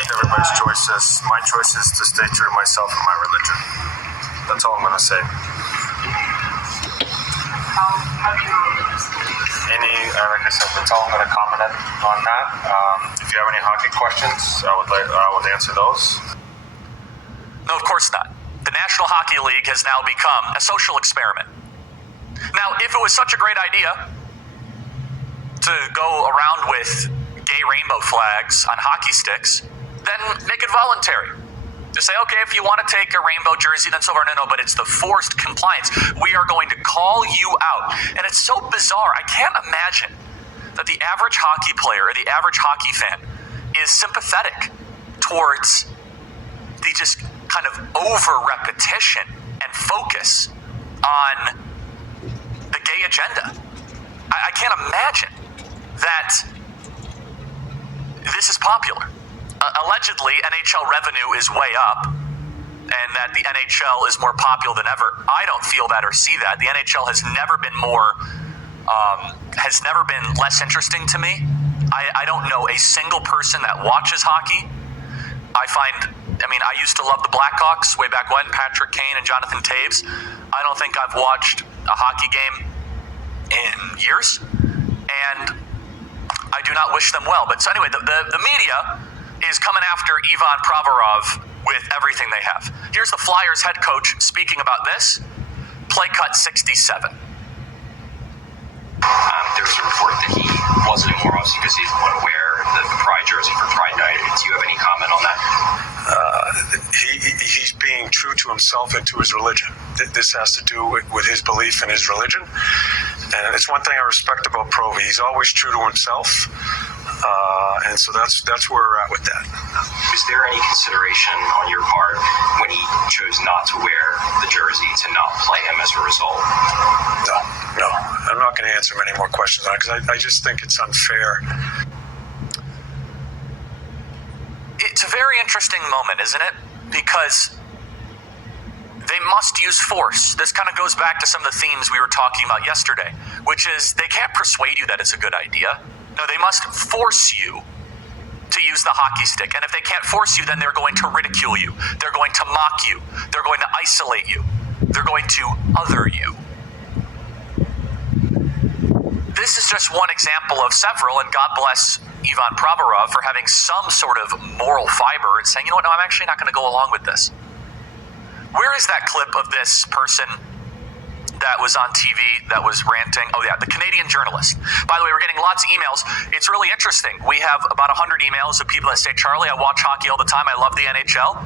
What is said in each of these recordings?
respect everybody's choices. My choice is to stay true to myself and my religion. That's all I'm going to say. Like I said, that's all I'm going to comment on that. If you have any hockey questions, I would answer those. No, of course not. The National Hockey League has now become a social experiment. Now, if it was such a great idea to go around with gay rainbow flags on hockey sticks, then make it voluntary. Just say, okay, if you want to take a rainbow jersey, then so far, no, but it's the forced compliance. We are going to call you out. And it's so bizarre. I can't imagine that the average hockey player or the average hockey fan is sympathetic towards the just kind of over repetition and focus on the gay agenda. I can't imagine that this is popular. Allegedly, NHL revenue is way up and that the NHL is more popular than ever. I don't feel that or see that. The NHL has never been less interesting to me. I don't know a single person that watches hockey. I used to love the Blackhawks way back when, Patrick Kane and Jonathan Toews. I don't think I've watched a hockey game in years, and I do not wish them well. But so anyway, the media is coming after Ivan Provorov with everything they have. Here's the Flyers head coach speaking about this. Play cut 67. There's a report that he wasn't in Moros because he didn't want to wear the Pride jersey for Pride Night. Do you have any comment on that? He's being true to himself and to his religion. This has to do with his belief in his religion. And it's one thing I respect about Provi. He's always true to himself. And so that's where we're at with that. Was there any consideration on your part when he chose not to wear the jersey to not play him as a result? No. I'm not going to answer many more questions on it because I just think it's unfair. It's a very interesting moment, isn't it? Because they must use force. This kind of goes back to some of the themes we were talking about yesterday, which is they can't persuade you that it's a good idea. No, they must force you to use the hockey stick. And if they can't force you, then they're going to ridicule you. They're going to mock you. They're going to isolate you. They're going to other you. This is just one example of several, and God bless Ivan Provorov for having some sort of moral fiber and saying, you know what, no, I'm actually not going to go along with this. Where is that clip of this person that was on TV that was ranting? Oh yeah, the Canadian journalist. By the way, we're getting lots of emails. It's really interesting. We have about 100 emails of people that say, Charlie, I watch hockey all the time. I love the NHL.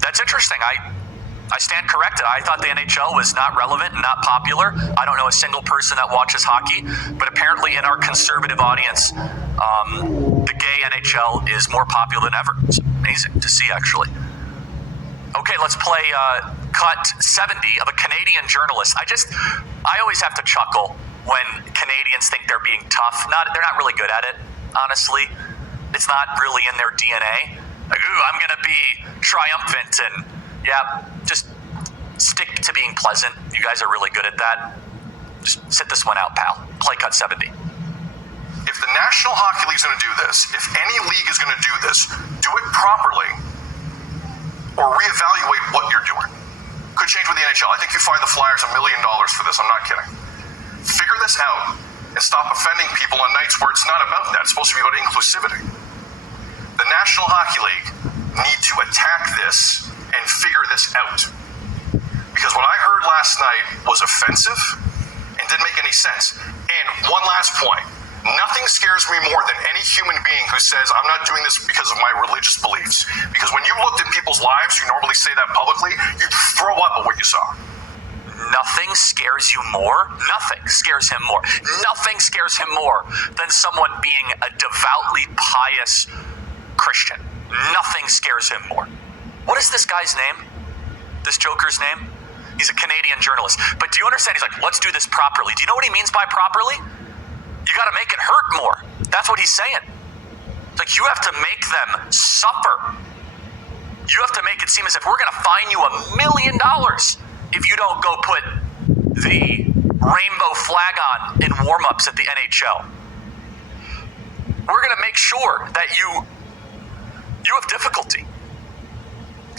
That's interesting. I stand corrected. I thought the NHL was not relevant and not popular. I don't know a single person that watches hockey, but apparently in our conservative audience, the gay NHL is more popular than ever. It's amazing to see, actually. Okay, let's play cut 70 of a Canadian journalist. I always have to chuckle when Canadians think they're being tough. They're not really good at it, honestly. It's not really in their DNA. Like, ooh, I'm going to be triumphant and, yeah, just stick to being pleasant. You guys are really good at that. Just sit this one out, pal. Play cut 70. If the National Hockey League is going to do this, if any league is going to do this, do it properly or reevaluate what you're doing. Could change with the NHL. I think you fine the Flyers $1 million for this. I'm not kidding. Figure this out and stop offending people on nights where it's not about that. It's supposed to be about inclusivity. The National Hockey League need to attack this and figure this out. Because what I heard last night was offensive and didn't make any sense. And one last point. Nothing scares me more than any human being who says, I'm not doing this because of my religious beliefs. Because when you looked at people's lives, you normally say that publicly, you'd throw up at what you saw. Nothing scares you more. Nothing scares him more. Nothing scares him more than someone being a devoutly pious Christian. Nothing scares him more. What is this guy's name? This joker's name? He's a Canadian journalist. But do you understand? He's like, let's do this properly. Do you know what he means by properly? You got to make it hurt more. That's what he's saying. It's like, you have to make them suffer. You have to make it seem as if we're going to fine you $1 million if you don't go put the rainbow flag on in warm-ups at the NHL. We're going to make sure that you you have difficulty.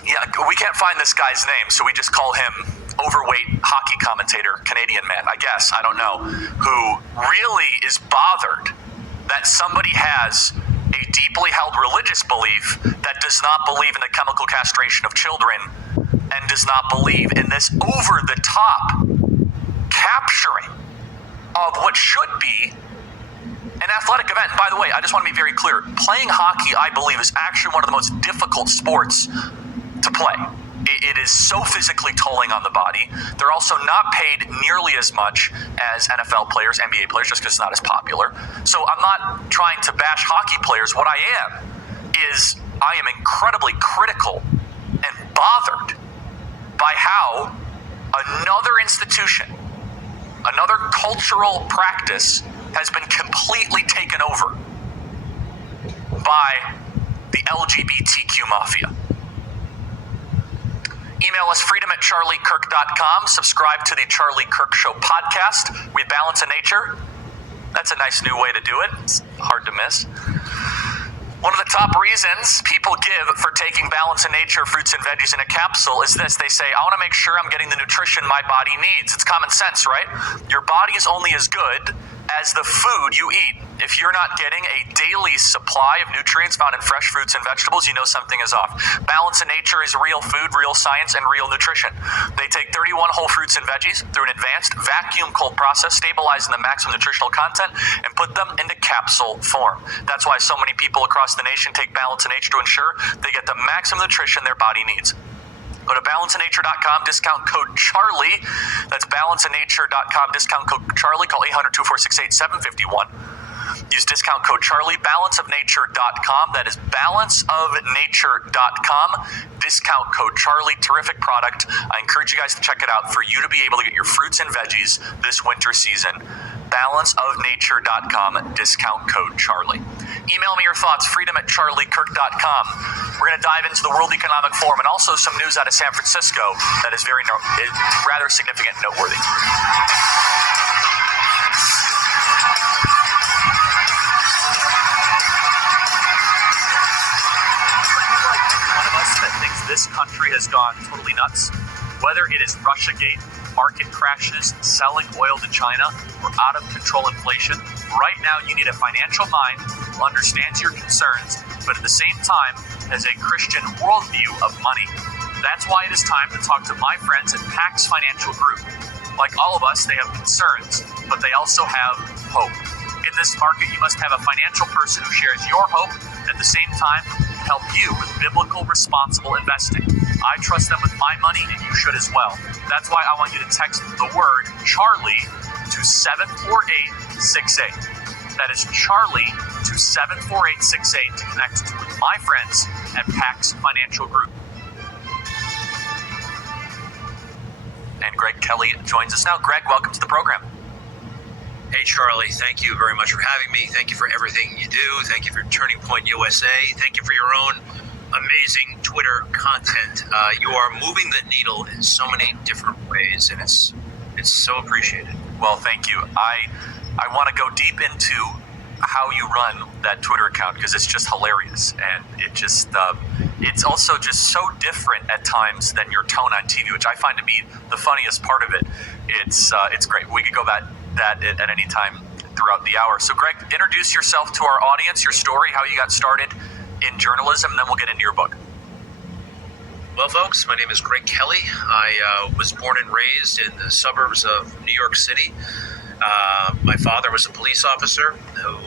Yeah, we can't find this guy's name, so we just call him overweight hockey commentator, Canadian man, I guess, I don't know, who really is bothered that somebody has a deeply held religious belief that does not believe in the chemical castration of children and does not believe in this over-the-top capturing of what should be an athletic event. And by the way, I just want to be very clear. Playing hockey, I believe, is actually one of the most difficult sports to play. It is so physically tolling on the body. They're also not paid nearly as much as NFL players, NBA players, just because it's not as popular. So I'm not trying to bash hockey players. What I am is I am incredibly critical and bothered by how another institution, another cultural practice has been completely taken over by the LGBTQ mafia. Email us freedom@charliekirk.com. Subscribe to the Charlie Kirk Show podcast. We balance in nature. That's a nice new way to do it. It's hard to miss. One of the top reasons people give for taking Balance in Nature fruits and veggies in a capsule is this. They say, I want to make sure I'm getting the nutrition my body needs. It's common sense, right? Your body is only as good as the food you eat. If you're not getting a daily supply of nutrients found in fresh fruits and vegetables, you know something is off. Balance in Nature is real food, real science, and real nutrition. They take 31 whole fruits and veggies through an advanced vacuum cold process, stabilizing the maximum nutritional content, and put them into capsule form. That's why so many people across the nation take Balance in Nature to ensure they get the maximum nutrition their body needs. Go to balanceinnature.com, discount code Charlie. That's balanceinnature.com, discount code Charlie. Call 800-246-8751. Use discount code Charlie, balanceofnature.com. That is balanceofnature.com, discount code Charlie. Terrific product. I encourage you guys to check it out for you to be able to get your fruits and veggies this winter season. Balanceofnature.com, discount code Charlie. Email me your thoughts, freedom@charliekirk.com. We're going to dive into the World Economic Forum and also some news out of San Francisco that is rather significant and noteworthy. One of us that thinks this country has gone totally nuts, whether it is Russiagate, market crashes, selling oil to China, or out of control inflation, right now you need a financial mind who understands your concerns, but at the same time has a Christian worldview of money. That's why it is time to talk to my friends at Pax Financial Group. Like all of us, they have concerns, but they also have hope. In this market, you must have a financial person who shares your hope and at the same time help you with biblical responsible investing. I trust them with my money, and you should as well. That's why I want you to text the word Charlie to 74868. That is Charlie to 74868 to connect with my friends at Pax Financial Group. And Greg Kelly joins us now. Greg, welcome to the program. Hey, Charlie, thank you very much for having me. Thank you for everything you do. Thank you for Turning Point USA. Thank you for your own amazing Twitter content. You are moving the needle in so many different ways, and it's so appreciated. Well, thank you. I want to go deep into how you run that Twitter account because it's just hilarious, and it's also just so different at times than your tone on TV, which I find to be the funniest part of it. It's great. We could go that at any time throughout the hour. So, Greg, introduce yourself to our audience, your story, how you got started in journalism, and then we'll get into your book. Well, folks, my name is Greg Kelly. I was born and raised in the suburbs of New York City. My father was a police officer who,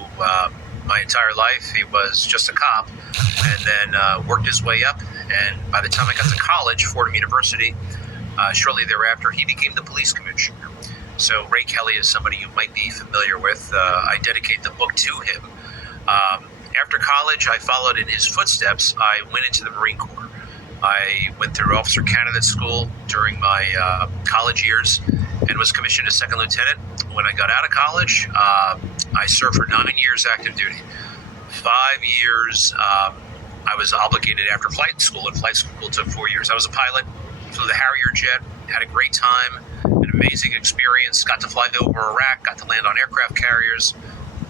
my entire life, he was just a cop, and then worked his way up. And by the time I got to college, Fordham University, shortly thereafter, he became the police commissioner. So Ray Kelly is somebody you might be familiar with. I dedicate the book to him. After college, I followed in his footsteps. I went into the Marine Corps. I went through officer candidate school during my college years and was commissioned as second lieutenant. When I got out of college, I served for 9 years active duty. 5 years I was obligated after flight school, and flight school took 4 years. I was a pilot, flew the Harrier jet, had a great time, an amazing experience, got to fly over Iraq, got to land on aircraft carriers.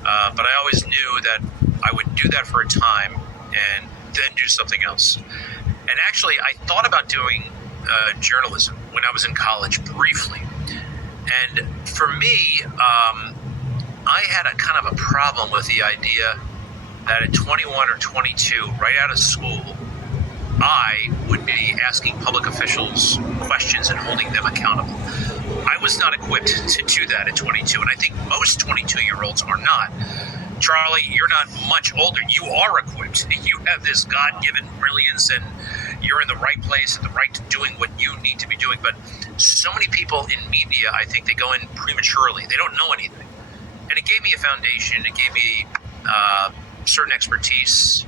But I always knew that I would do that for a time, and then do something else. And actually, I thought about doing journalism when I was in college briefly. And for me, I had a kind of a problem with the idea that at 21 or 22, right out of school, I would be asking public officials questions and holding them accountable. I was not equipped to do that at 22, and I think most 22-year-olds are not. Charlie, you're not much older. You are equipped. You have this God-given brilliance, and you're in the right place at the right doing what you need to be doing. But so many people in media, I think they go in prematurely. They don't know anything. And it gave me a foundation. It gave me certain expertise.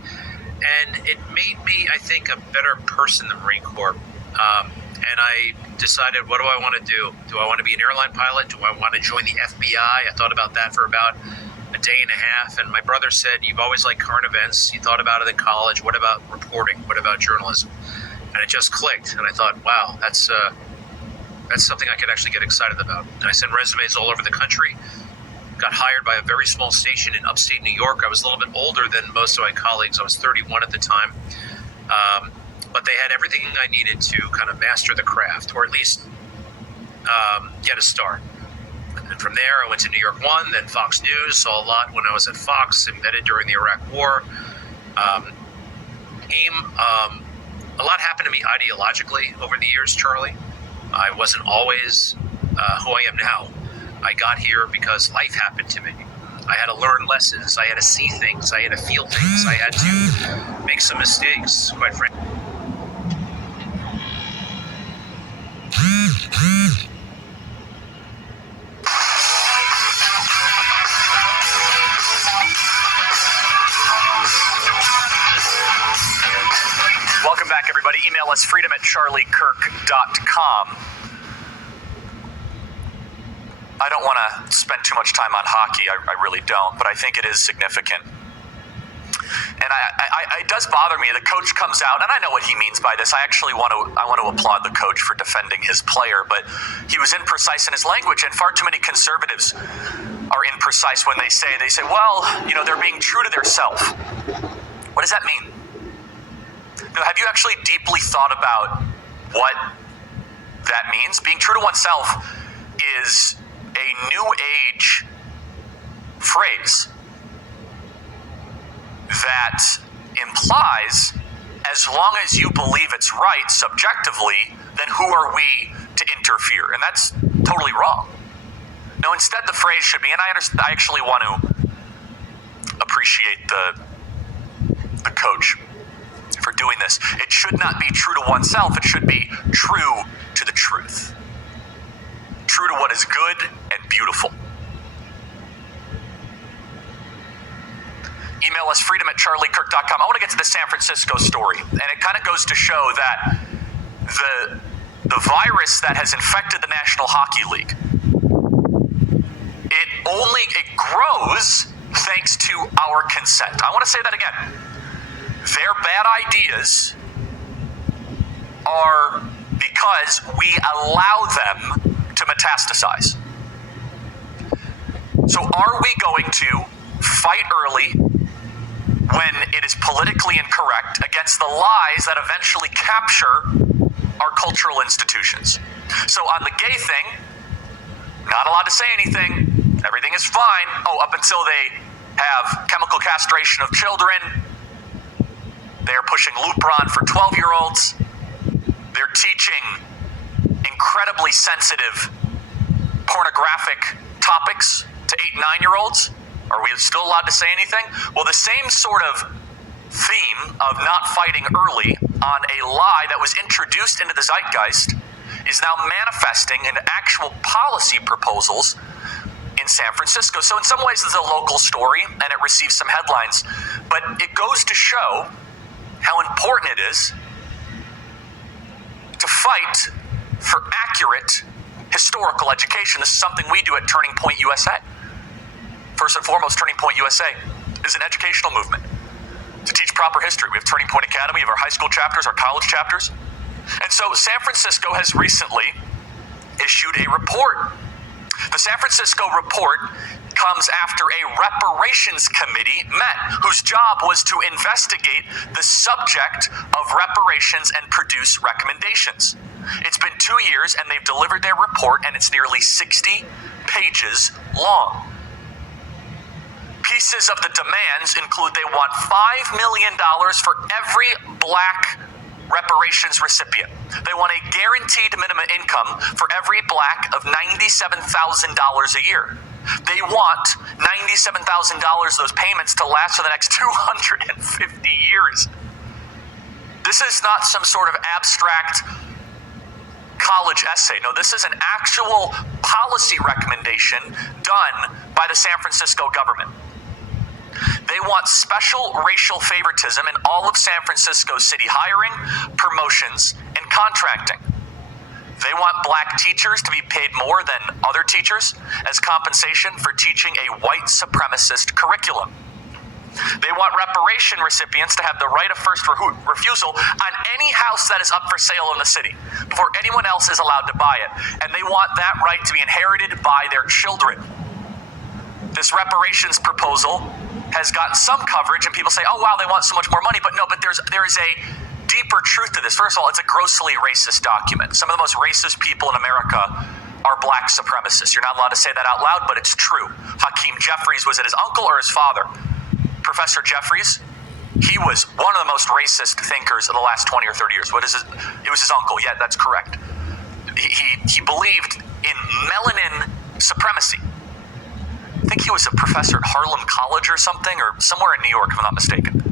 And it made me, I think, a better person in the Marine Corps. And I decided, what do I want to do? Do I want to be an airline pilot? Do I want to join the FBI? I thought about that for about a day and a half. And my brother said, you've always liked current events. You thought about it in college. What about reporting? What about journalism? And it just clicked. And I thought, wow, that's something I could actually get excited about. And I sent resumes all over the country. Got hired by a very small station in upstate New York. I was a little bit older than most of my colleagues. I was 31 at the time. But they had everything I needed to kind of master the craft, or at least get a start. And from there, I went to New York One, then Fox News. Saw a lot when I was at Fox, embedded during the Iraq War. A lot happened to me ideologically over the years, Charlie. I wasn't always who I am now. I got here because life happened to me. I had to learn lessons. I had to see things. I had to feel things. I had to make some mistakes, quite frankly. Welcome back, everybody. Email us freedom@charliekirk.com. I don't want to spend too much time on hockey. I really don't, but I think it is significant. And it does bother me. The coach comes out, and I know what he means by this. I want to applaud the coach for defending his player, but he was imprecise in his language, and far too many conservatives are imprecise when they say, well, they're being true to their self. What does that mean? Have you actually deeply thought about what that means? Being true to oneself is a new age phrase that implies as long as you believe it's right subjectively, then who are we to interfere? And that's totally wrong. No, instead the phrase should be, and I actually want to appreciate the coach for doing this. It should not be true to oneself. It should be true to the truth. True to what is good and beautiful. Email us freedom@charliekirk.com. I want to get to the San Francisco story, and it kind of goes to show that the virus that has infected the National Hockey League, it grows thanks to our consent. I want to say that again. Their bad ideas are because we allow them to metastasize. So are we going to fight early when it is politically incorrect against the lies that eventually capture our cultural institutions? So on the gay thing, not allowed to say anything. Everything is fine. Up until they have chemical castration of children. They are pushing Lupron for 12-year-olds. They're teaching incredibly sensitive pornographic topics to 8 and 9-year-olds. Are we still allowed to say anything? Well, the same sort of theme of not fighting early on a lie that was introduced into the zeitgeist is now manifesting in actual policy proposals in San Francisco. So in some ways it's a local story and it receives some headlines, but it goes to show how important it is to fight for accurate historical education. This is something we do at Turning Point USA. First and foremost, Turning Point USA is an educational movement to teach proper history. We have Turning Point Academy, we have our high school chapters, our college chapters. And so San Francisco has recently issued a report. The San Francisco report comes after a reparations committee met, whose job was to investigate the subject of reparations and produce recommendations. It's been 2 years and they've delivered their report, and it's nearly 60 pages long. Pieces of the demands include they want $5 million for every black reparations recipient. They want a guaranteed minimum income for every black of $97,000 a year. They want $97,000 of those payments to last for the next 250 years. This is not some sort of abstract college essay. No, this is an actual policy recommendation done by the San Francisco government. They want special racial favoritism in all of San Francisco city hiring, promotions, and contracting. They want black teachers to be paid more than other teachers as compensation for teaching a white supremacist curriculum. They want reparation recipients to have the right of first refusal on any house that is up for sale in the city before anyone else is allowed to buy it. And they want that right to be inherited by their children. This reparations proposal has gotten some coverage, and people say, oh, wow, they want so much more money. But no, there is a deeper truth to this. First of all, it's a grossly racist document. Some of the most racist people in America are black supremacists. You're not allowed to say that out loud, but it's true. Hakeem Jeffries, was it his uncle or his father? Professor Jeffries, he was one of the most racist thinkers of the last 20 or 30 years. It was his uncle. Yeah, that's correct. He believed in melanin supremacy. I think he was a professor at Harlem College or something, or somewhere in New York, if I'm not mistaken.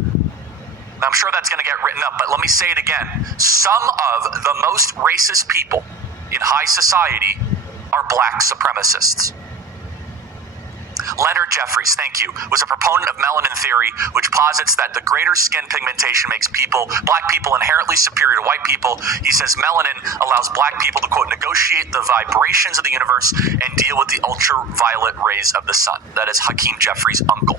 I'm sure that's going to get written up, but let me say it again. Some of the most racist people in high society are black supremacists. Leonard Jeffries, thank you, was a proponent of melanin theory, which posits that the greater skin pigmentation makes black people inherently superior to white people. He says melanin allows black people to, quote, negotiate the vibrations of the universe and deal with the ultraviolet rays of the sun. That is Hakeem Jeffries' uncle.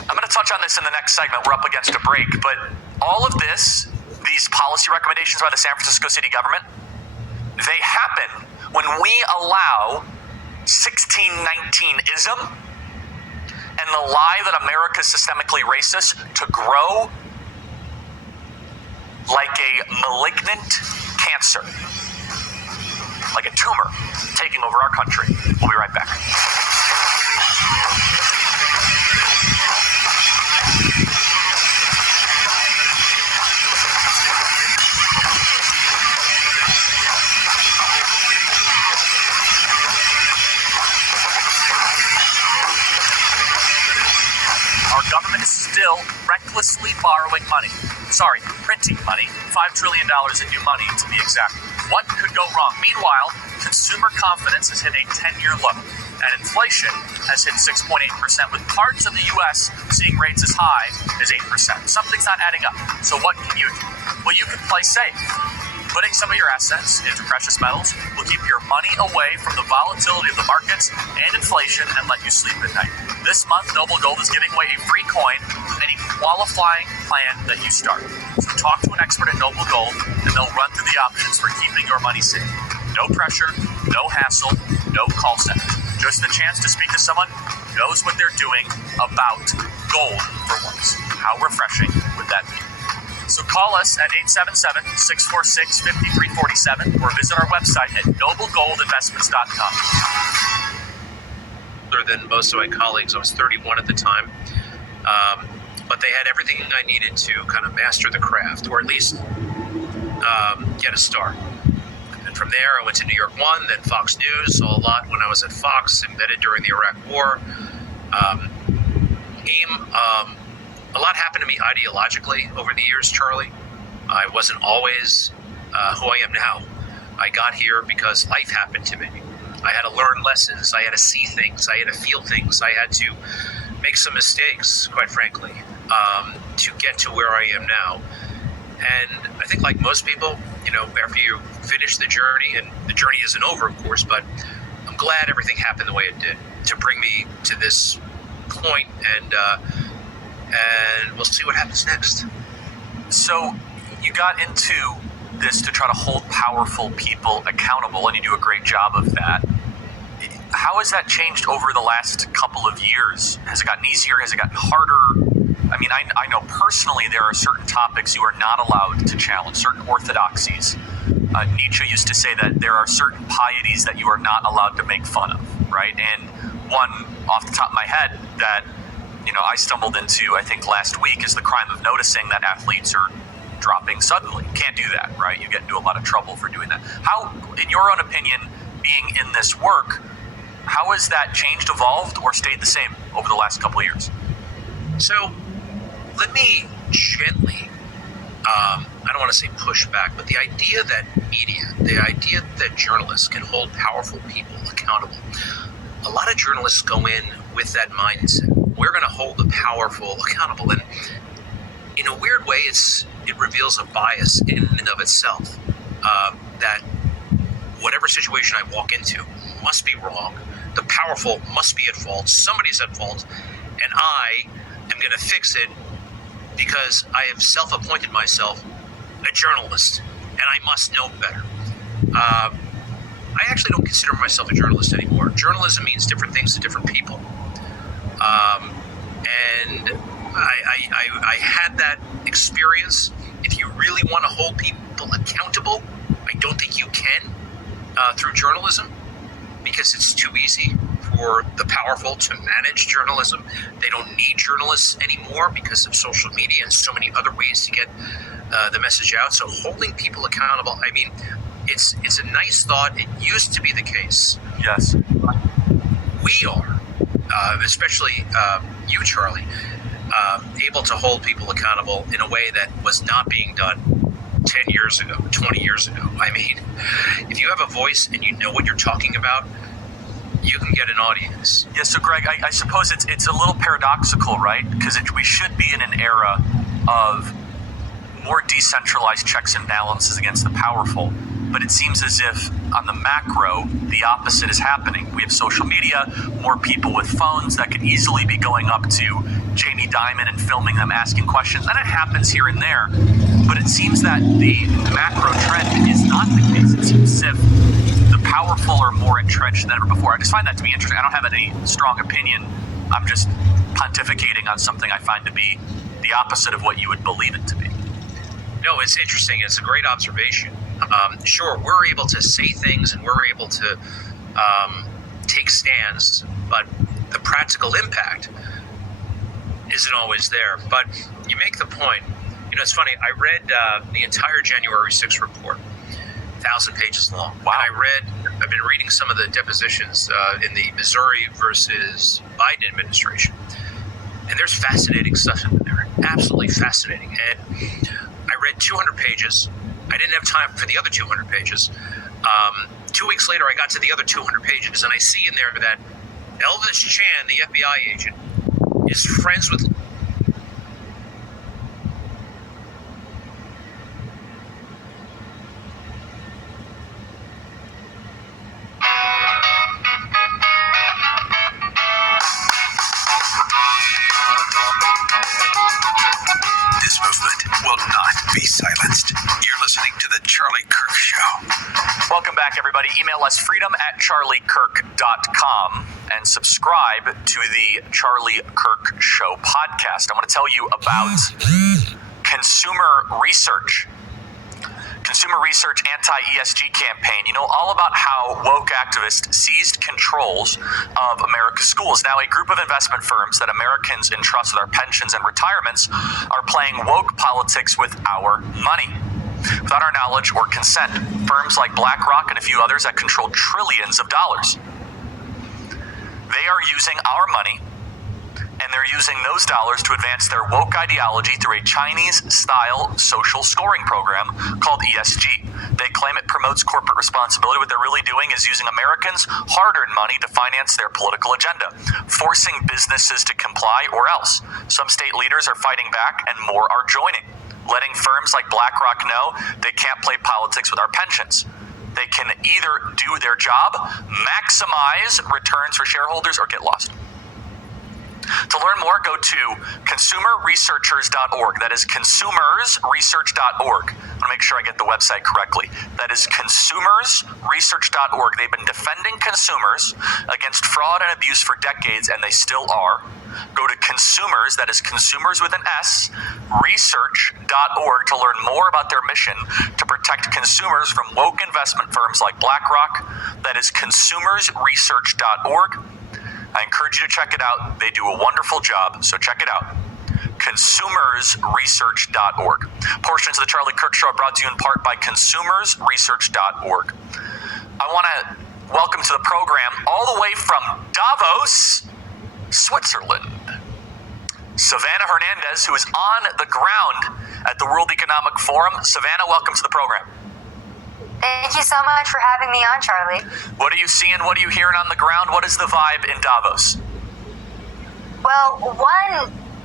I'm going to touch on this in the next segment. We're up against a break, but all of this, these policy recommendations by the San Francisco city government, they happen when we allow 1619-ism and the lie that America is systemically racist to grow like a malignant cancer, like a tumor taking over our country. We'll be right back. Government is still recklessly borrowing money. Printing money. $5 trillion in new money, to be exact. What could go wrong? Meanwhile, consumer confidence has hit a 10-year low, and inflation has hit 6.8%, with parts of the U.S. seeing rates as high as 8%. Something's not adding up. So what can you do? Well, you can play safe. Putting some of your assets into precious metals will keep your money away from the volatility of the markets and inflation and let you sleep at night. This month, Noble Gold is giving away a free coin with any qualifying plan that you start. So talk to an expert at Noble Gold, and they'll run through the options for keeping your money safe. No pressure, no hassle, no call center. Just the chance to speak to someone who knows what they're doing about gold for once. How refreshing would that be? So call us at 877-646-5347 or visit our website at noblegoldinvestments.com. Older than most of my colleagues. I was 31 at the time. But they had everything I needed to kind of master the craft, or at least get a start. And from there, I went to New York One, then Fox News. Saw a lot when I was at Fox, embedded during the Iraq War. A lot happened to me ideologically over the years, Charlie. I wasn't always who I am now. I got here because life happened to me. I had to learn lessons. I had to see things. I had to feel things. I had to make some mistakes, quite frankly, to get to where I am now. And I think, like most people, after you finish the journey, and the journey isn't over, of course, but I'm glad everything happened the way it did to bring me to this point, and we'll see what happens next. So you got into this to try to hold powerful people accountable, and you do a great job of that. How has that changed over the last couple of years? Has it gotten easier? Has it gotten harder? I mean, I know personally there are certain topics you are not allowed to challenge, certain orthodoxies. Nietzsche used to say that there are certain pieties that you are not allowed to make fun of, right? And one off the top of my head that, I stumbled into, I think last week, is the crime of noticing that athletes are dropping suddenly. Can't do that, right? You get into a lot of trouble for doing that. How, in your own opinion, being in this work, how has that changed, evolved, or stayed the same over the last couple of years? So let me gently, I don't want to say push back, but the idea that media, the idea that journalists can hold powerful people accountable, a lot of journalists go in with that mindset. We're going to hold the powerful accountable. And in a weird way, it reveals a bias in and of itself, that whatever situation I walk into must be wrong. The powerful must be at fault. Somebody's at fault. And I am going to fix it because I have self-appointed myself a journalist and I must know better. I actually don't consider myself a journalist anymore. Journalism means different things to different people. And I had that experience. If you really want to hold people accountable, I don't think you can through journalism, because it's too easy for the powerful to manage journalism. They don't need journalists anymore because of social media and so many other ways to get the message out. So holding people accountable, I mean, it's a nice thought. It used to be the case. Yes. We are, especially you, Charlie, able to hold people accountable in a way that was not being done 10 years ago, 20 years ago. I mean, if you have a voice and you know what you're talking about, you can get an audience. Yeah, so Greg, I suppose it's a little paradoxical, right? Because we should be in an era of more decentralized checks and balances against the powerful. But it seems as if on the macro, the opposite is happening. We have social media, more people with phones that could easily be going up to Jamie Dimon and filming them asking questions. And it happens here and there. But it seems that the macro trend is not the case. It seems as if the powerful are more entrenched than ever before. I just find that to be interesting. I don't have any strong opinion. I'm just pontificating on something I find to be the opposite of what you would believe it to be. No, it's interesting. It's a great observation. Sure, we're able to say things and we're able to take stands, but the practical impact isn't always there. But you make the point. It's funny. I read the entire January 6th report, 1,000 pages long. Wow. And I've been reading some of the depositions in the Missouri versus Biden administration. And there's fascinating stuff in there. Absolutely fascinating. And I read 200 pages. I didn't have time for the other 200 pages. 2 weeks later, I got to the other 200 pages, and I see in there that Elvis Chan, the FBI agent, is friends with This movement will not be silenced. You're listening to The Charlie Kirk Show. Welcome back, everybody. Email us freedom@charliekirk.com and subscribe to the Charlie Kirk Show podcast. I want to tell you about Consumer Research. Consumer Research anti-ESG campaign. You know all about how woke activists seized controls of America's schools. Now, a group of investment firms that Americans entrust with our pensions and retirements are playing woke politics with our money. Without our knowledge or consent, firms like BlackRock and a few others that control trillions of dollars. They are using our money, and they're using those dollars to advance their woke ideology through a Chinese-style social scoring program called ESG. They claim it promotes corporate responsibility. What they're really doing is using Americans' hard-earned money to finance their political agenda, forcing businesses to comply or else. Some state leaders are fighting back, and more are joining, letting firms like BlackRock know they can't play politics with our pensions. They can either do their job, maximize returns for shareholders, or get lost. To learn more, go to consumerresearchers.org. That is consumersresearch.org. I want to make sure I get the website correctly. That is consumersresearch.org. They've been defending consumers against fraud and abuse for decades, and they still are. Go to consumers, that is consumers with an S, research.org to learn more about their mission to protect consumers from woke investment firms like BlackRock. That is consumersresearch.org. I encourage you to check it out. They do a wonderful job, so check it out. consumersresearch.org. Portions of the Charlie Kirk Show are brought to you in part by consumersresearch.org. I want to welcome to the program, all the way from Davos, Switzerland, Savannah Hernandez, who is on the ground at the World Economic Forum. Savannah, welcome to the program. Thank you so much for having me on, Charlie. What are you seeing? What are you hearing on the ground? What is the vibe in Davos? Well,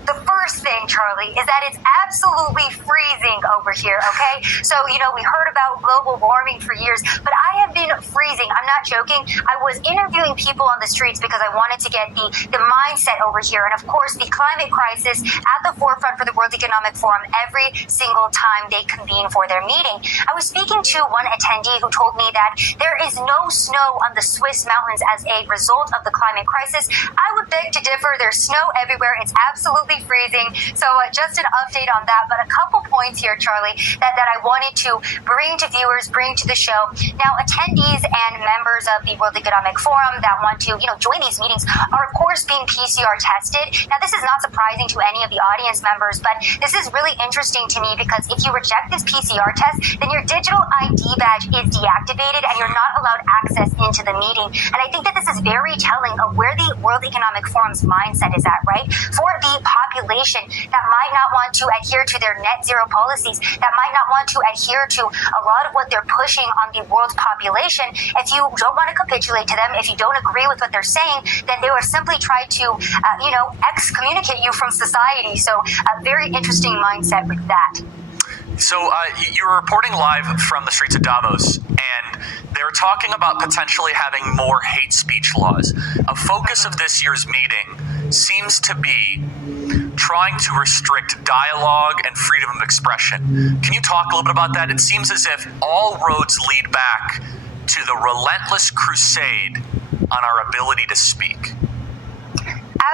the first thing, Charlie, is that it's absolutely freezing over here, okay? So, we heard about global warming for years, but I have been freezing. I'm not joking. I was interviewing people on the streets because I wanted to get the mindset over here. And of course, the climate crisis at the forefront for the World Economic Forum every single time they convene for their meeting. I was speaking to one attendee who told me that there is no snow on the Swiss mountains as a result of the climate crisis. I would beg to differ. There's snow everywhere. It's absolutely freezing. So just an update on that. But a couple points here, Charlie, that I wanted to bring to viewers, bring to the show. Now, attendees and members of the World Economic Forum that want to, join these meetings are, of course, being PCR tested. Now, this is not surprising to any of the audience members, but this is really interesting to me because if you reject this PCR test, then your digital ID badge is deactivated and you're not allowed access into the meeting. And I think that this is very telling of where the World Economic Forum's mindset is at, right? For the population that might not want to adhere to their net zero policies, that might not want to adhere to a lot of what they're pushing on the world's population, if you don't want to capitulate to them, if you don't agree with what they're saying, then they will simply try to, excommunicate you from society. So a very interesting mindset with that. So you're reporting live from the streets of Davos, and they're talking about potentially having more hate speech laws. A focus of this year's meeting seems to be trying to restrict dialogue and freedom of expression. Can you talk a little bit about that? It seems as if all roads lead back to the relentless crusade on our ability to speak.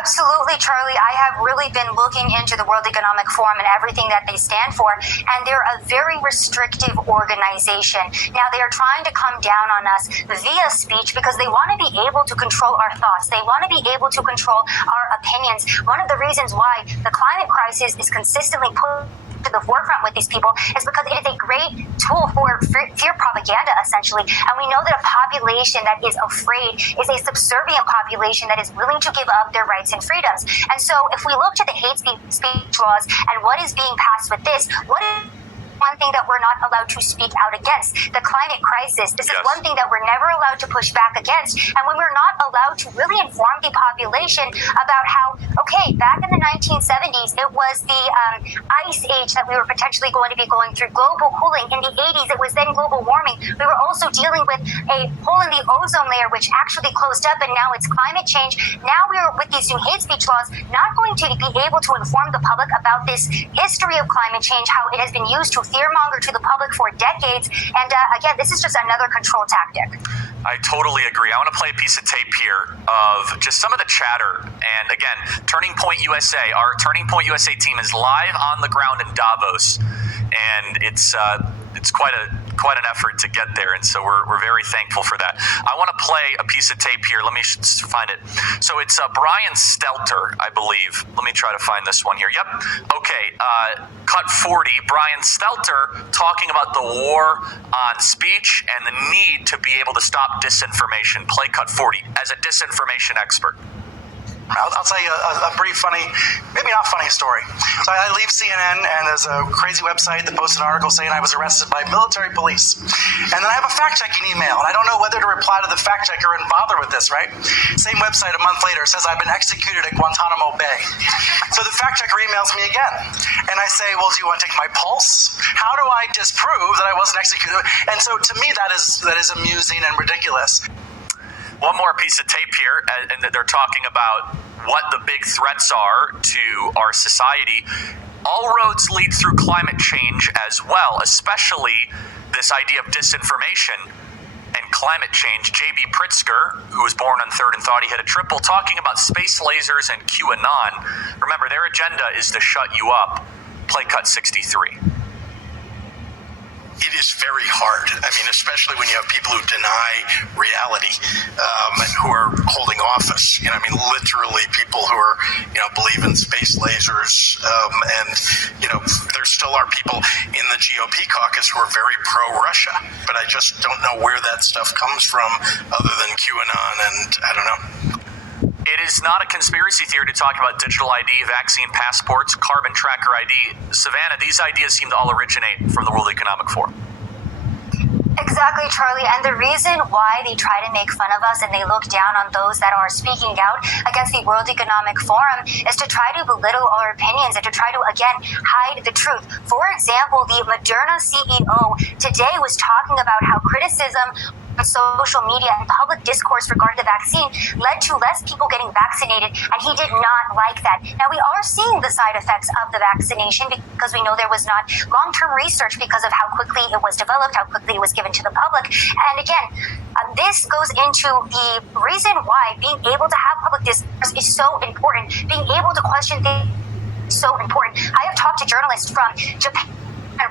Absolutely, Charlie. I have really been looking into the World Economic Forum and everything that they stand for, and they're a very restrictive organization. Now, they are trying to come down on us via speech because they want to be able to control our thoughts. They want to be able to control our opinions. One of the reasons why the climate crisis is consistently put to the forefront with these people is because it is a great tool for fear propaganda, essentially. And we know that a population that is afraid is a subservient population that is willing to give up their rights and freedoms. And so if we look to the hate speech laws and what is being passed with this, what is one thing that we're not allowed to speak out against? The climate crisis. This is one thing that we're never allowed to push back against. And when we're not allowed to really inform the population about how, okay, back in the 1970s, it was the ice age that we were potentially going to be going through, global cooling. In the 80s, it was then global warming. We were also dealing with a hole in the ozone layer, which actually closed up, and now it's climate change. Now we're, with these new hate speech laws, not going to be able to inform the public about this history of climate change, how it has been used to fearmonger to the public for decades. And again, this is just another control tactic. I totally agree. I want to play a piece of tape here of just some of the chatter. And again, Turning Point USA, our Turning Point USA team is live on the ground in Davos, and it's quite an effort to get there, and so we're very thankful for that. I want to play a piece of tape here. Let me find it. So it's Brian Stelter, I believe. Let me try to find this one here. Yep. Okay. Cut 40. Brian Stelter talking about the war on speech and the need to be able to stop disinformation. Play cut 40 as a disinformation expert. I'll tell you a brief, funny, maybe not funny story. So I leave CNN, and there's a crazy website that posted an article saying I was arrested by military police. And then I have a fact-checking email, and I don't know whether to reply to the fact-checker and bother with this, right? Same website a month later says I've been executed at Guantanamo Bay. So the fact-checker emails me again, and I say, well, do you want to take my pulse? How do I disprove that I wasn't executed? And so to me, that is amusing and ridiculous. One more piece of tape here, and they're talking about what the big threats are to our society. All roads lead through climate change as well, especially this idea of disinformation and climate change. J.B. Pritzker, who was born on third and thought he hit a triple, talking about space lasers and QAnon. Remember, their agenda is to shut you up. Play cut 63. It is very hard. I mean, especially when you have people who deny reality and who are holding office. You know, I mean, literally people who are, believe in space lasers. And, there still are people in the GOP caucus who are very pro-Russia. But I just don't know where that stuff comes from other than QAnon and I don't know. It is not a conspiracy theory to talk about digital ID, vaccine passports, carbon tracker ID. Savannah, these ideas seem to all originate from the World Economic Forum. Exactly, Charlie. And the reason why they try to make fun of us and they look down on those that are speaking out against the World Economic Forum is to try to belittle our opinions and to try to, again, hide the truth. For example, the Moderna CEO today was talking about how criticism on social media and public discourse regarding the vaccine led to less people getting vaccinated, and he did not like that. Now, we are seeing the side effects of the vaccination because we know there was not long-term research because of how quickly it was developed, how quickly it was given to the public. And again, this goes into the reason why being able to have public discourse is so important. Being able to question things is so important. I have talked to journalists from Japan,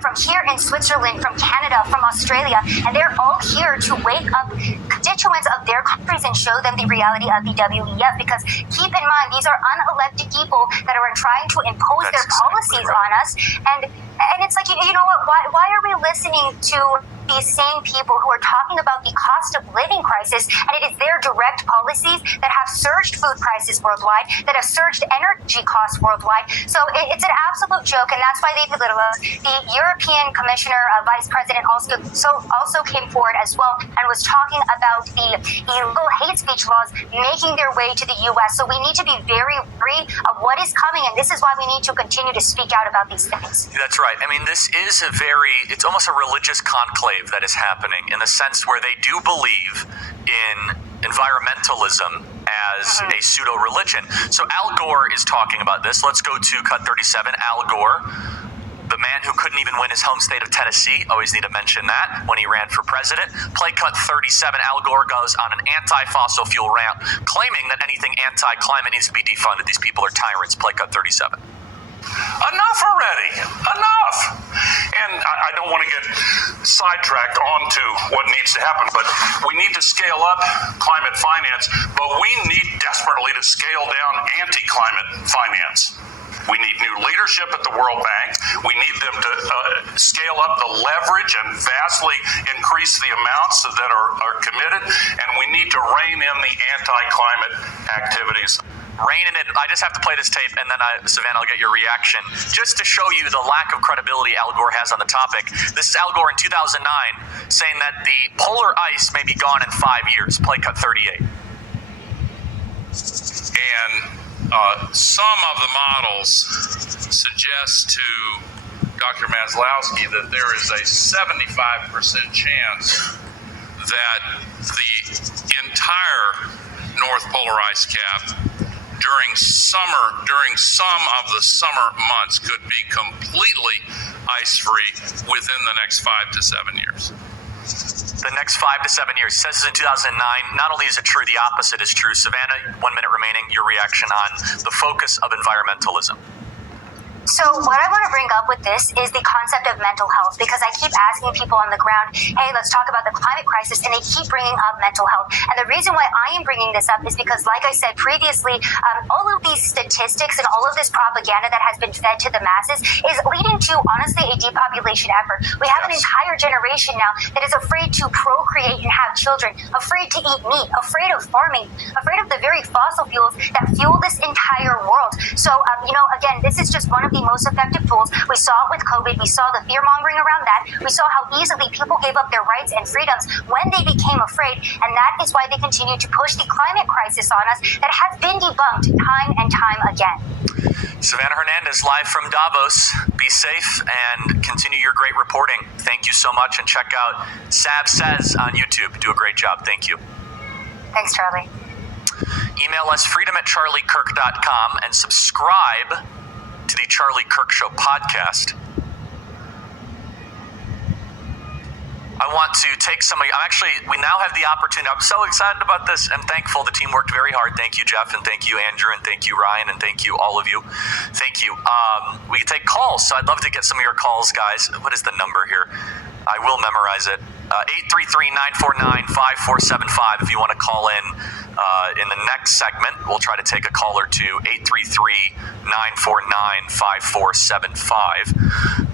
from here in Switzerland, from Canada, from Australia, and they're all here to wake up constituents of their countries and show them the reality of the WEF. Because keep in mind, these are unelected people that are trying to impose their policies on us, and it's like, you know what? Why are we listening to these same people who are talking about the cost of living crisis, and it is their direct policies that have surged food prices worldwide, that have surged energy costs worldwide. So it's an absolute joke, and that's why they belittle us. The European Commissioner, Vice President, also came forward as well and was talking about the illegal hate speech laws making their way to the U.S. So we need to be very wary of what is coming, and this is why we need to continue to speak out about these things. That's right. I mean, this is it's almost a religious conclave that is happening in the sense where they do believe in environmentalism as a pseudo-religion. So Al Gore is talking about this. Let's go to cut 37. Al Gore, the man who couldn't even win his home state of Tennessee, always need to mention that, when he ran for president. Play cut 37, Al Gore goes on an anti-fossil fuel rant, claiming that anything anti-climate needs to be defunded. These people are tyrants. Play cut 37. Enough already. Enough. And I don't want to get sidetracked onto what needs to happen, but we need to scale up climate finance, but we need desperately to scale down anti-climate finance. We need new leadership at the World Bank. We need them to scale up the leverage and vastly increase the amounts that are committed, and we need to rein in the anti-climate activities. Rein in it. I just have to play this tape, and then Savannah, I'll get your reaction. Just to show you the lack of credibility Al Gore has on the topic. This is Al Gore in 2009 saying that the polar ice may be gone in 5 years. Play cut 38. And some of the models suggest to Dr. Maslowski that there is a 75% chance that the entire North Polar ice cap during some of the summer months could be completely ice-free within the next 5 to 7 years. The next 5 to 7 years. It says this in 2009. Not only is it true, the opposite is true. Savannah, 1 minute remaining. Your reaction on the focus of environmentalism. So what I want to bring up with this is the concept of mental health, because I keep asking people on the ground, hey, let's talk about the climate crisis, and they keep bringing up mental health. And the reason why I am bringing this up is because, like I said previously, all of these statistics and all of this propaganda that has been fed to the masses is leading to, honestly, a depopulation effort. We have an entire generation now that is afraid to procreate and have children, afraid to eat meat, afraid of farming, afraid of the very fossil fuels that fuel this entire world. So, again, this is just one of the most effective tools. We saw it with COVID. We saw the fear-mongering around that. We saw how easily people gave up their rights and freedoms when they became afraid, and that is why they continue to push the climate crisis on us that has been debunked time and time again. Savannah Hernandez, live from Davos. Be safe and continue your great reporting. Thank you so much, and check out Sav Says on YouTube. Do a great job. Thank you. Thanks, Charlie. Email us freedom@charliekirk.com and subscribe to the Charlie Kirk Show podcast. I want to take some of you. We now have the opportunity. I'm so excited about this and thankful. The team worked very hard. Thank you, Jeff, and thank you, Andrew, and thank you, Ryan, and thank you, all of you. Thank you. We can take calls, so I'd love to get some of your calls, guys. What is the number here? I will memorize it. 833-949-5475 if you want to call in the next segment. We'll try to take a call or two. 833-949-5475.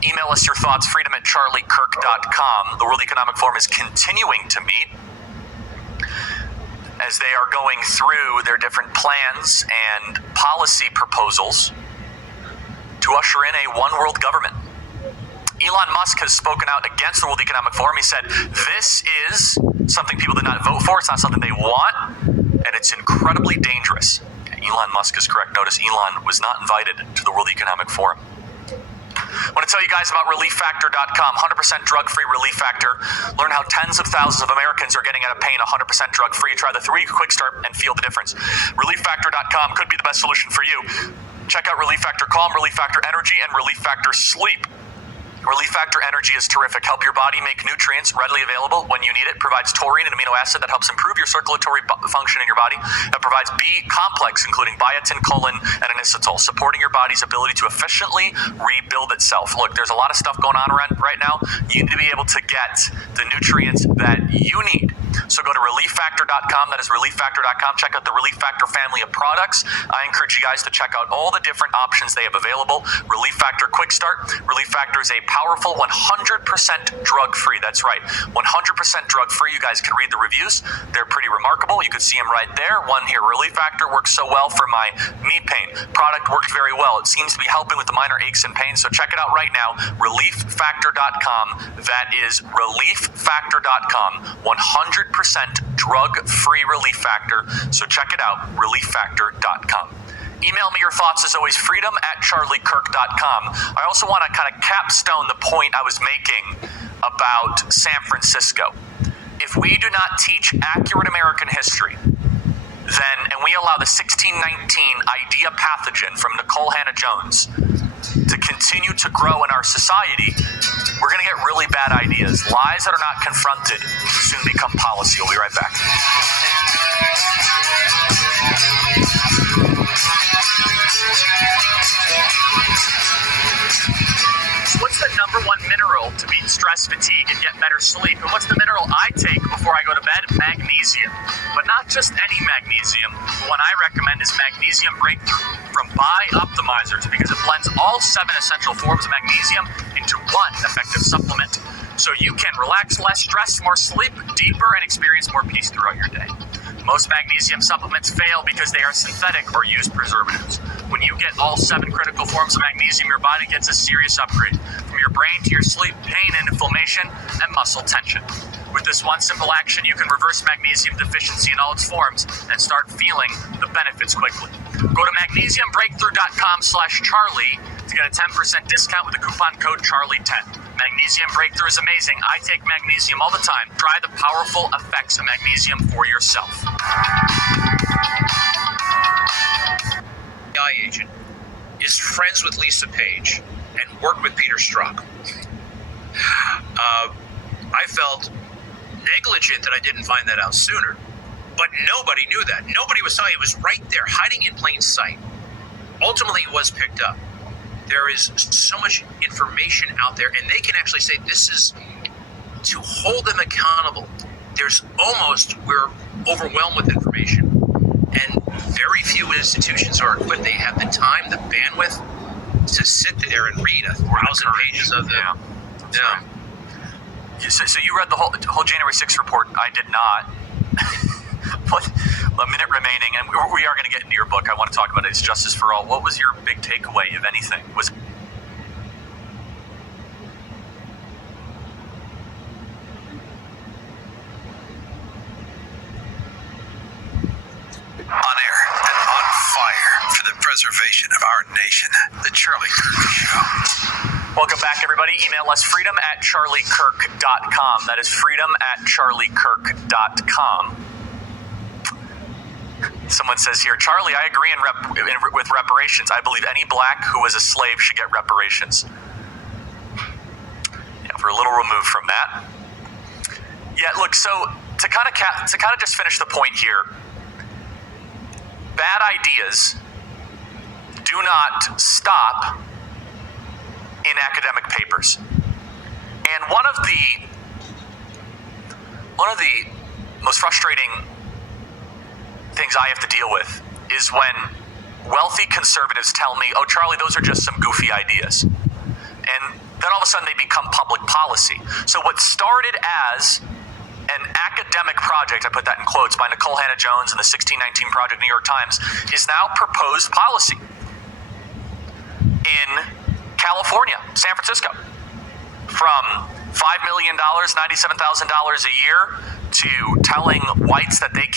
Email us your thoughts, freedom@charliekirk.com. The World Economic Forum is continuing to meet as they are going through their different plans and policy proposals to usher in a one world government. Elon Musk has spoken out against the World Economic Forum. He said, this is something people did not vote for. It's not something they want, and it's incredibly dangerous. Elon Musk is correct. Notice Elon was not invited to the World Economic Forum. I want to tell you guys about ReliefFactor.com, 100% drug-free Relief Factor. Learn how tens of thousands of Americans are getting out of pain 100% drug-free. Try the 3 Quick Start and feel the difference. ReliefFactor.com could be the best solution for you. Check out Relief Factor Calm, Relief Factor Energy, and Relief Factor Sleep. Relief Factor Energy is terrific. Help your body make nutrients readily available when you need it. Provides taurine, an amino acid that helps improve your circulatory function in your body. It provides B complex, including biotin, choline, and inositol, supporting your body's ability to efficiently rebuild itself. Look, there's a lot of stuff going on around right now. You need to be able to get the nutrients that you need. So go to ReliefFactor.com. That is ReliefFactor.com. Check out the Relief Factor family of products. I encourage you guys to check out all the different options they have available. Relief Factor Quick Start. Relief Factor is a powerful 100% drug-free. That's right, 100% drug-free. You guys can read the reviews. They're pretty remarkable. You can see them right there. One here, Relief Factor works so well for my knee pain. Product worked very well. It seems to be helping with the minor aches and pains. So check it out right now, ReliefFactor.com. That is ReliefFactor.com. 100% drug-free Relief Factor. So check it out, ReliefFactor.com. Email me your thoughts, as always, freedom@charliekirk.com. I also want to kind of capstone the point I was making about San Francisco. If we do not teach accurate American history, and we allow the 1619 idea pathogen from Nicole Hannah-Jones to continue to grow in our society, we're going to get really bad ideas. Lies that are not confronted soon become policy. We'll be right back. What's the number one mineral to beat stress, fatigue, and get better sleep? And what's the mineral I take before I go to bed? Magnesium. But not just any magnesium. The one I recommend is Magnesium Breakthrough from Bioptimizers, because it blends all 7 essential forms of magnesium into one effective supplement, so you can relax less, stress more, sleep deeper, and experience more peace throughout your day. Most magnesium supplements fail because they are synthetic or use preservatives. When you get all 7 critical forms of magnesium, your body gets a serious upgrade, from your brain to your sleep, pain and inflammation, and muscle tension. With this one simple action, you can reverse magnesium deficiency in all its forms and start feeling the benefits quickly. Go to magnesiumbreakthrough.com/Charlie to get a 10% discount with the coupon code Charlie10. Magnesium Breakthrough is amazing. I take magnesium all the time. Try the powerful effects of magnesium for yourself. FBI agent is friends with Lisa Page and worked with Peter Strzok. I felt negligent that I didn't find that out sooner, but nobody knew that. Nobody was telling. It was right there, hiding in plain sight. Ultimately, it was picked up. There is so much information out there, and they can actually say this is to hold them accountable. We're overwhelmed with information, and very few institutions are equipped. They have the time, the bandwidth to sit there and read 1,000 pages of them. Yeah. So you read the whole January 6th report. I did not. A minute remaining, and we are going to get into your book. I want to talk about it. It's Justice for All. What was your big takeaway, if anything? On air and on fire for the preservation of our nation, The Charlie Kirk Show. Welcome back, everybody. Email us freedom@charliekirk.com. That is freedom@charliekirk.com. Someone says here, Charlie, I agree with reparations. I believe any black who was a slave should get reparations. Yeah, we're a little removed from that. Yeah, look, so to kind of just finish the point here, bad ideas do not stop in academic papers. And one of the most frustrating things I have to deal with is when wealthy conservatives tell me, oh, Charlie, those are just some goofy ideas. And then all of a sudden they become public policy. So what started as an academic project, I put that in quotes, by Nicole Hannah-Jones and the 1619 Project, New York Times, is now proposed policy in California, San Francisco. From $5 million, $97,000 a year, to telling whites that they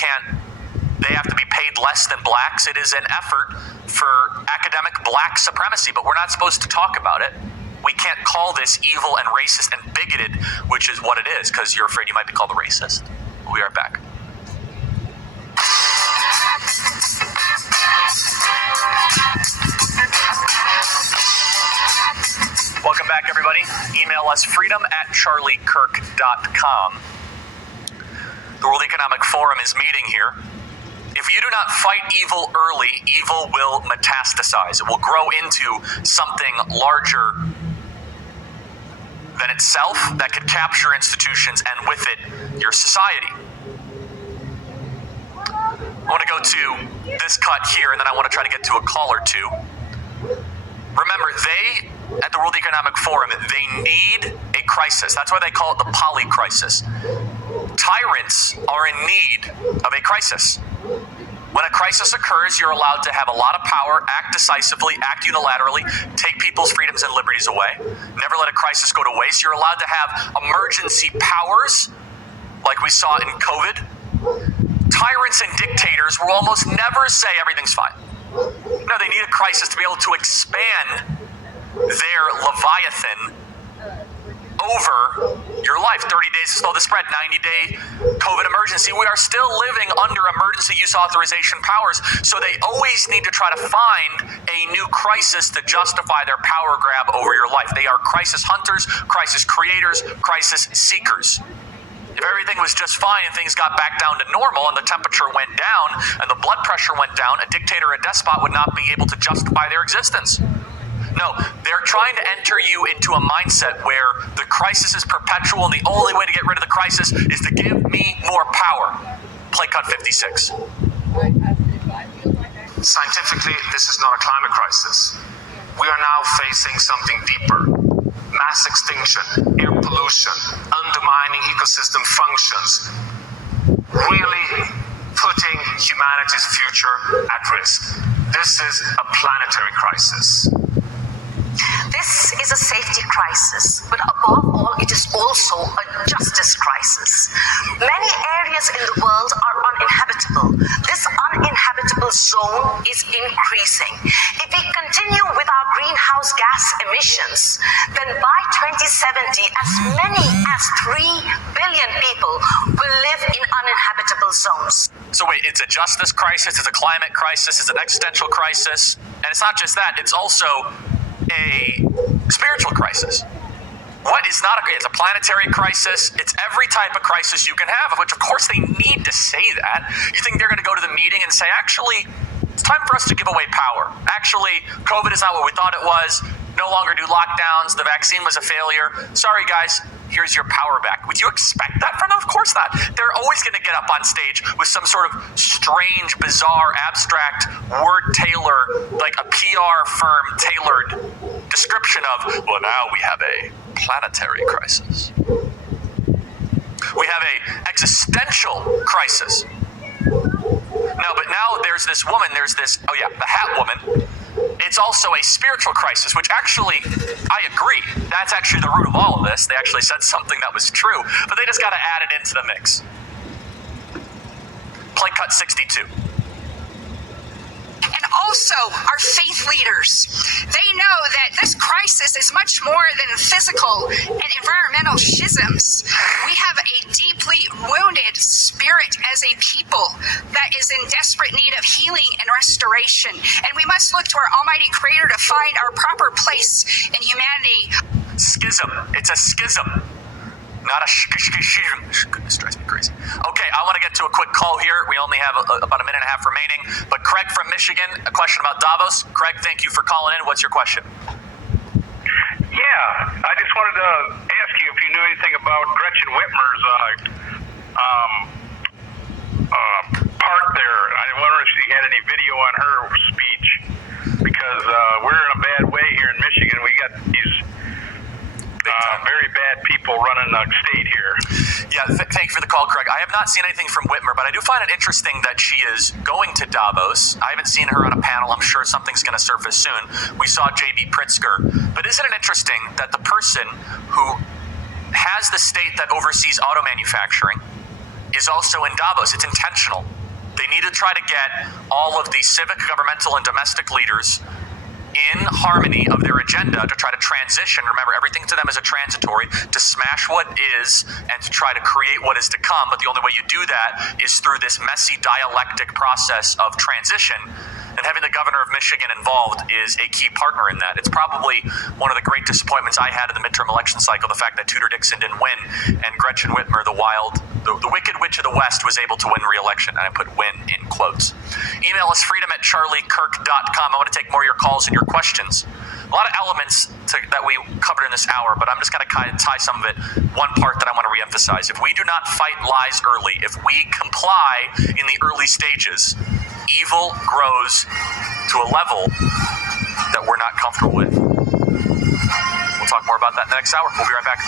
have to be paid less than blacks. It is an effort for academic black supremacy, but we're not supposed to talk about it. We can't call this evil and racist and bigoted, which is what it is, because you're afraid you might be called a racist. We'll be right back. Welcome back, everybody. Email us freedom@charliekirk.com. The World Economic Forum is meeting here. If you do not fight evil early, evil will metastasize. It will grow into something larger than itself that could capture institutions and with it, your society. I want to go to this cut here, and then I want to try to get to a call or two. Remember, they, at the World Economic Forum, they need a crisis. That's why they call it the poly crisis. Tyrants are in need of a crisis. When a crisis occurs, you're allowed to have a lot of power, act decisively, act unilaterally, take people's freedoms and liberties away. Never let a crisis go to waste. You're allowed to have emergency powers, like we saw in COVID. Tyrants and dictators will almost never say everything's fine. No, they need a crisis to be able to expand their Leviathan over your life. 30 days to slow the spread, 90-day COVID emergency. We are still living under emergency use authorization powers, so they always need to try to find a new crisis to justify their power grab over your life. They are crisis hunters, crisis creators, crisis seekers. If everything was just fine and things got back down to normal and the temperature went down and the blood pressure went down, a dictator or a despot would not be able to justify their existence. No, they're trying to enter you into a mindset where the crisis is perpetual and the only way to get rid of the crisis is to give me more power. Play cut 56. Scientifically, this is not a climate crisis. We are now facing something deeper. Mass extinction, air pollution, undermining ecosystem functions, really putting humanity's future at risk. This is a planetary crisis. This is a safety crisis, but above all, it is also a justice crisis. Many areas in the world are uninhabitable. This uninhabitable zone is increasing. If we continue with our greenhouse gas emissions, then by 2070, as many as 3 billion people will live in uninhabitable zones. So wait, it's a justice crisis, it's a climate crisis, it's an existential crisis, and it's not just that, it's also a spiritual crisis. What is not it's a planetary crisis. It's every type of crisis you can have, of which of course they need to say that. You think they're going to go to the meeting and say, actually, it's time for us to give away power. Actually, COVID is not what we thought it was. No longer do lockdowns. The vaccine was a failure. Sorry, guys. Here's your power back. Would you expect that from them? Of course not. They're always going to get up on stage with some sort of strange, bizarre, abstract, word-tailored, like a PR firm tailored description of, well, now we have a planetary crisis. We have a existential crisis. No, but now there's this woman, the hat woman. It's also a spiritual crisis, which actually, I agree. That's actually the root of all of this. They actually said something that was true, but they just got to add it into the mix. Play cut 62. And also our faith leaders. They know that this crisis is much more than physical and environmental schisms. We have a deeply wounded spiritual spirit as a people that is in desperate need of healing and restoration. And we must look to our Almighty Creator to find our proper place in humanity. Schism. It's a schism. Not a schism. This drives me crazy. Okay, I want to get to a quick call here. We only have about a minute and a half remaining. But Craig from Michigan, a question about Davos. Craig, thank you for calling in. What's your question? Yeah, I just wanted to ask you if you knew anything about Gretchen Whitmer's part there. I wonder if she had any video on her speech, because we're in a bad way here in Michigan. We got these very bad people running the state here. Yeah, thank you for the call, Craig. I have not seen anything from Whitmer, but I do find it interesting that she is going to Davos. I haven't seen her on a panel. I'm sure something's going to surface soon. We saw J.B. Pritzker. But isn't it interesting that the person who has the state that oversees auto manufacturing is also in Davos? It's intentional. They need to try to get all of the civic, governmental, and domestic leaders in harmony of their agenda to try to transition. Remember, everything to them is a transitory, to smash what is and to try to create what is to come. But the only way you do that is through this messy dialectic process of transition. And having the governor of Michigan involved is a key partner in that. It's probably one of the great disappointments I had in the midterm election cycle, the fact that Tudor Dixon didn't win and Gretchen Whitmer, the wicked witch of the West, was able to win re-election. And I put win in quotes. Email us freedom@charliekirk.com. I want to take more of your calls and your questions. A lot of elements that we covered in this hour, but I'm just going to kind of tie some of it. One part that I want to reemphasize: if we do not fight lies early, if we comply in the early stages, evil grows to a level that we're not comfortable with. We'll talk more about that in the next hour. We'll be right back.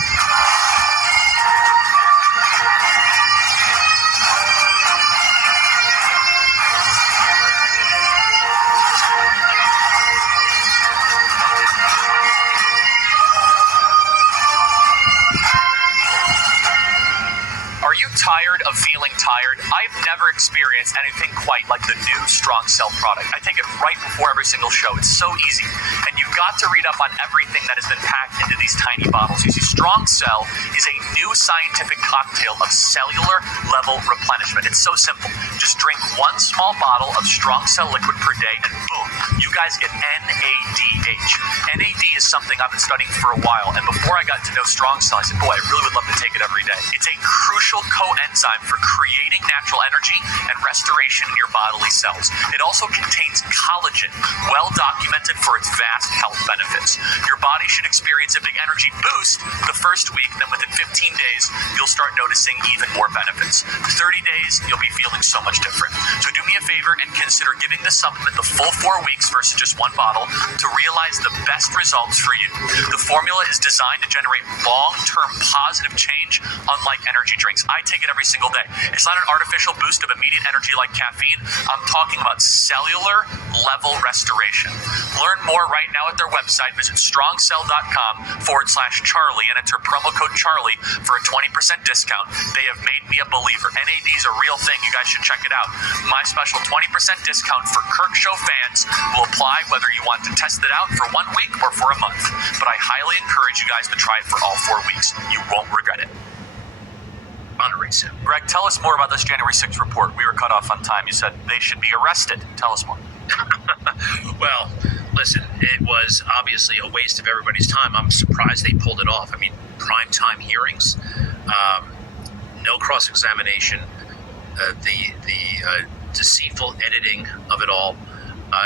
Are you tired of feeling tired? I've never experienced anything quite like the new Strong Cell product. I take it right before every single show. It's so easy. And you've got to read up on everything that has been packed into these tiny bottles. You see, Strong Cell is a new scientific cocktail of cellular level replenishment. It's so simple. Just drink one small bottle of Strong Cell liquid per day and boom, you guys get NADH. NAD is something I've been studying for a while, and before I got to know Strong Cell, I said, boy, I really would love to take it every day. It's a crucial coenzyme for creating natural energy and restoration in your bodily cells. It also contains collagen, well documented for its vast health benefits. Your body should experience a big energy boost the first week, then within 15 days, you'll start noticing even more benefits. 30 days, you'll be feeling so much different. So do me a favor and consider giving this supplement the full 4 weeks versus just one bottle to realize the best results for you. The formula is designed to generate long-term positive change, unlike energy drinks. I take it every single day. It's not an artificial boost of immediate energy like caffeine. I'm talking about cellular level restoration. Learn more right now at their website. Visit strongcell.com/Charlie and enter promo code Charlie for a 20% discount. They have made me a believer. NAD is a real thing. You guys should check it out. My special 20% discount for Kirk Show fans will apply whether you want to test it out for 1 week or for a month. But I highly encourage you guys to try it for all 4 weeks. You won't regret it. Greg, tell us more about this January 6th report. We were cut off on time. You said they should be arrested. Tell us more. Well, listen, it was obviously a waste of everybody's time. I'm surprised they pulled it off. I mean, prime time hearings, no cross-examination, the deceitful editing of it all.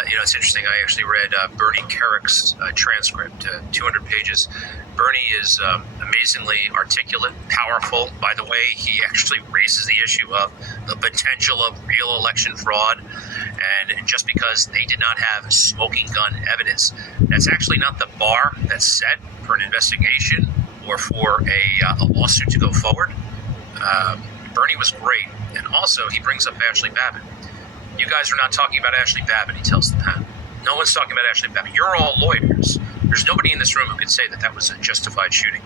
It's interesting. I actually read Bernie Kerrick's transcript, 200 pages. Bernie is amazingly articulate, powerful. By the way, he actually raises the issue of the potential of real election fraud. And just because they did not have smoking gun evidence, that's actually not the bar that's set for an investigation or for a lawsuit to go forward. Bernie was great. And also, he brings up Ashley Babbitt. You guys are not talking about Ashley Babbitt, he tells the panel. No one's talking about Ashley Babbitt. You're all lawyers. There's nobody in this room who can say that that was a justified shooting.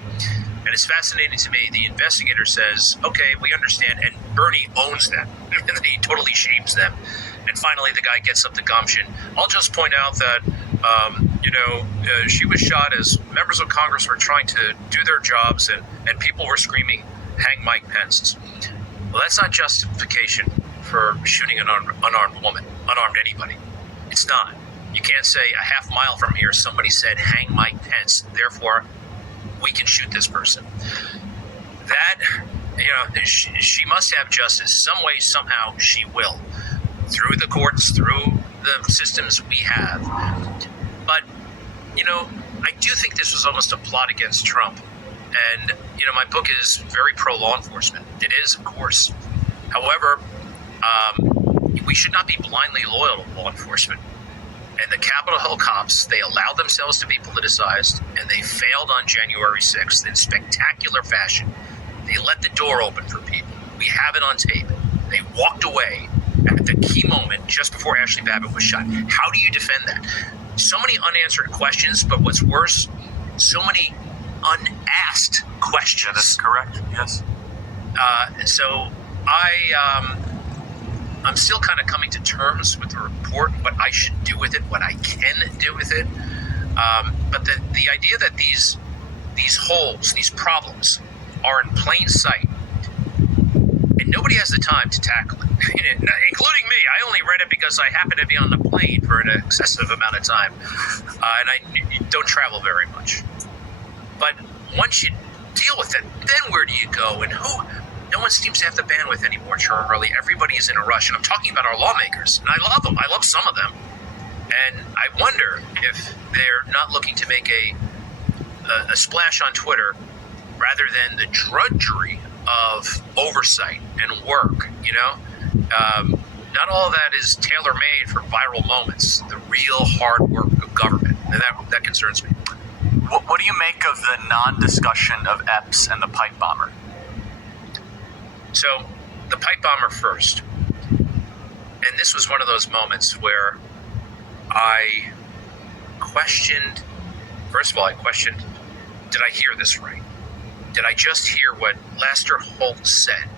And it's fascinating to me. The investigator says, okay, we understand. And Bernie owns them. And then he totally shapes them. And finally, the guy gets up the gumption. I'll just point out that, she was shot as members of Congress were trying to do their jobs and people were screaming, hang Mike Pence. Well, that's not justification for shooting an unarmed woman, unarmed anybody. It's not. You can't say a half mile from here somebody said, hang Mike Pence, therefore we can shoot this person. That, she must have justice. Some way, somehow, she will. Through the courts, through the systems we have. But, I do think this was almost a plot against Trump. And, my book is very pro-law enforcement. It is, of course. However, we should not be blindly loyal to law enforcement. And the Capitol Hill cops, they allowed themselves to be politicized, and they failed on January 6th in spectacular fashion. They let the door open for people. We have it on tape. They walked away at the key moment just before Ashley Babbitt was shot. How do you defend that? So many unanswered questions, but what's worse, so many unasked questions. Yeah, that's correct. Yes. So I'm still kind of coming to terms with the report, what I should do with it, what I can do with it. But the idea that these holes, these problems, are in plain sight, and nobody has the time to tackle it, including me. I only read it because I happened to be on the plane for an excessive amount of time, and I don't travel very much. But once you deal with it, then where do you go, and who? No one seems to have the bandwidth anymore, Charlie. Everybody is in a rush, and I'm talking about our lawmakers, and I love them. I love some of them, and I wonder if they're not looking to make a splash on Twitter rather than the drudgery of oversight and work. Not all of that is tailor-made for viral moments. The real hard work of government, and that concerns me. What do you make of the non-discussion of Epps and the pipe bomber? So, the pipe bomber first. And this was one of those moments where I questioned, first of all, did I hear this right? Did I just hear what Lester Holt said?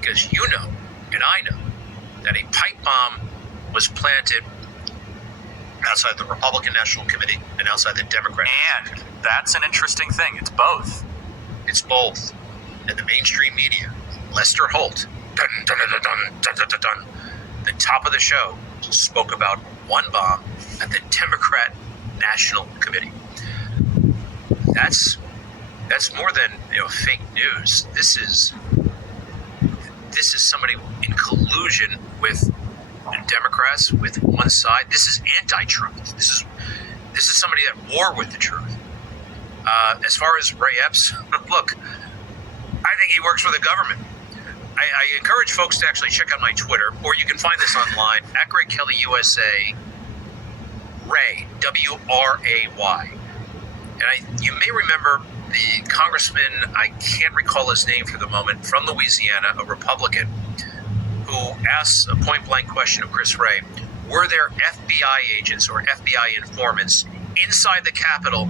Because you know, and I know, that a pipe bomb was planted outside the Republican National Committee and outside the Democrat. And that's an interesting thing. It's both. It's both. And the mainstream media, Lester Holt, the top of the show, spoke about one bomb at the Democrat National Committee. That's more than fake news. This is somebody in collusion with Democrats, with one side. This is anti-truth. This is somebody at war with the truth. As far as Ray Epps, look, I think he works for the government. I encourage folks to actually check out my Twitter, or you can find this online at Greg Kelly USA. Ray, W-R-A-Y. And you may remember the congressman, I can't recall his name for the moment, from Louisiana, a Republican, who asked a point-blank question of Chris Wray: were there FBI agents or FBI informants inside the Capitol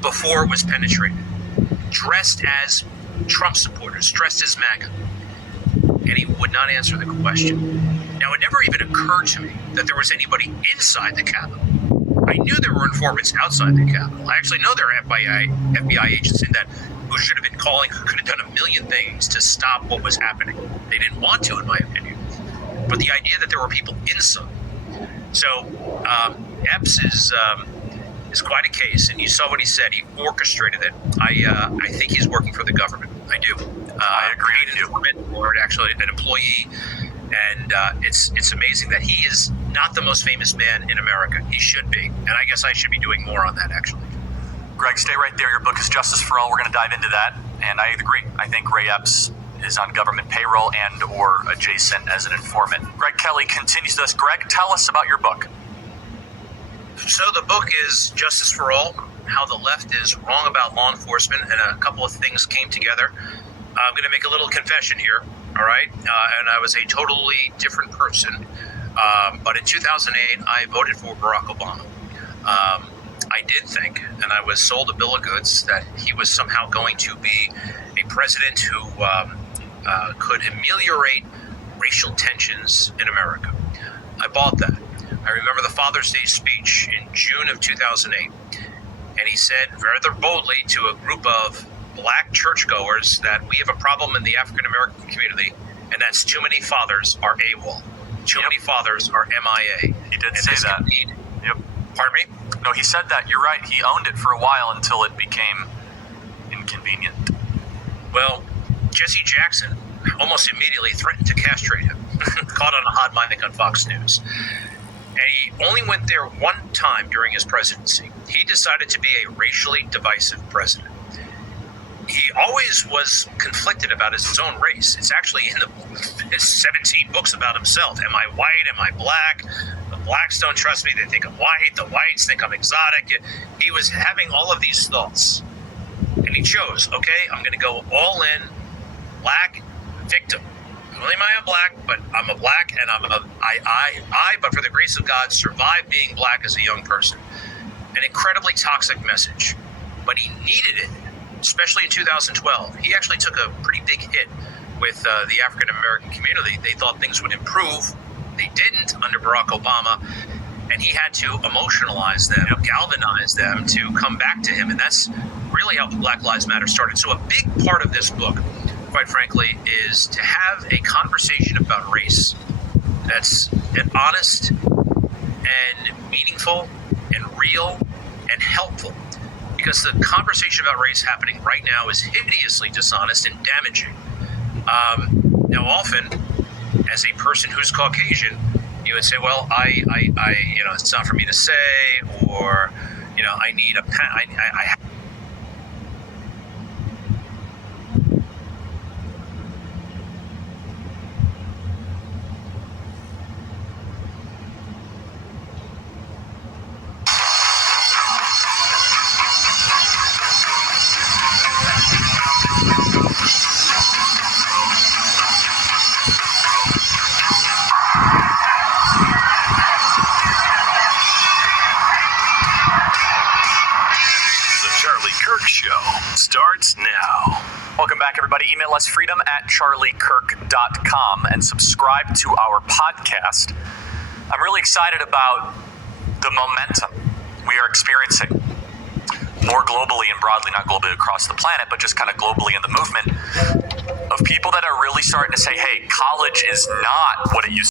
before it was penetrated, dressed as Trump supporters, dressed as MAGA? And he would not answer the question. Now, it never even occurred to me that there was anybody inside the Capitol. I knew there were informants outside the Capitol. I actually know there are FBI agents in that who should have been calling, who could have done a million things to stop what was happening. They didn't want to, in my opinion. But the idea that there were people inside. So Epps is quite a case, and you saw what he said. He orchestrated it. I think he's working for the government. I do. I agree. An informant, or actually an employee, and it's amazing that he is not the most famous man in America. He should be, and I guess I should be doing more on that, actually. Greg, stay right there. Your book is Justice for All. We're going to dive into that, and I agree. I think Ray Epps is on government payroll and or adjacent as an informant. Greg Kelly continues this. Greg, tell us about your book. So the book is Justice for All, how the left is wrong about law enforcement, and a couple of things came together. I'm going to make a little confession here, all right? And I was a totally different person. But in 2008, I voted for Barack Obama. I did think, and I was sold a bill of goods, that he was somehow going to be a president who could ameliorate racial tensions in America. I bought that. I remember the Father's Day speech in June of 2008, and he said rather boldly to a group of black churchgoers that we have a problem in the African American community, and that's too many fathers are AWOL. Too many fathers are MIA. He did And say this that. could lead- Yep. Pardon me? No, he said that. You're right. He owned it for a while until it became inconvenient. Well, Jesse Jackson almost immediately threatened to castrate him, caught on a hot mic on Fox News. And he only went there one time during his presidency. He decided to be a racially divisive president. He always was conflicted about his own race. It's actually in his 17 books about himself. Am I white? Am I black? The blacks don't trust me. They think I'm white. The whites think I'm exotic. He was having all of these thoughts. And he chose, okay, I'm going to go all in, black, victim. Not only am I a black, but I'm a black, and I, but for the grace of God, survived being black as a young person. An incredibly toxic message. But he needed it, especially in 2012. He actually took a pretty big hit with the African American community. They thought things would improve. They didn't under Barack Obama. And he had to emotionalize them, galvanize them to come back to him. And that's really how Black Lives Matter started. So a big part of this book, quite frankly, is to have a conversation about race that's honest and meaningful and real and helpful. Because the conversation about race happening right now is hideously dishonest and damaging. Now, often, as a person who's Caucasian, you would say, well, I it's not for me to say, or, I need I Starts now. Welcome back, everybody. Email us freedom@charliekirk.com and subscribe to our podcast. I'm really excited about the momentum we are experiencing more globally and broadly, not globally across the planet, but just kind of globally in the movement of people that are really starting to say, hey, college is not what it used to be.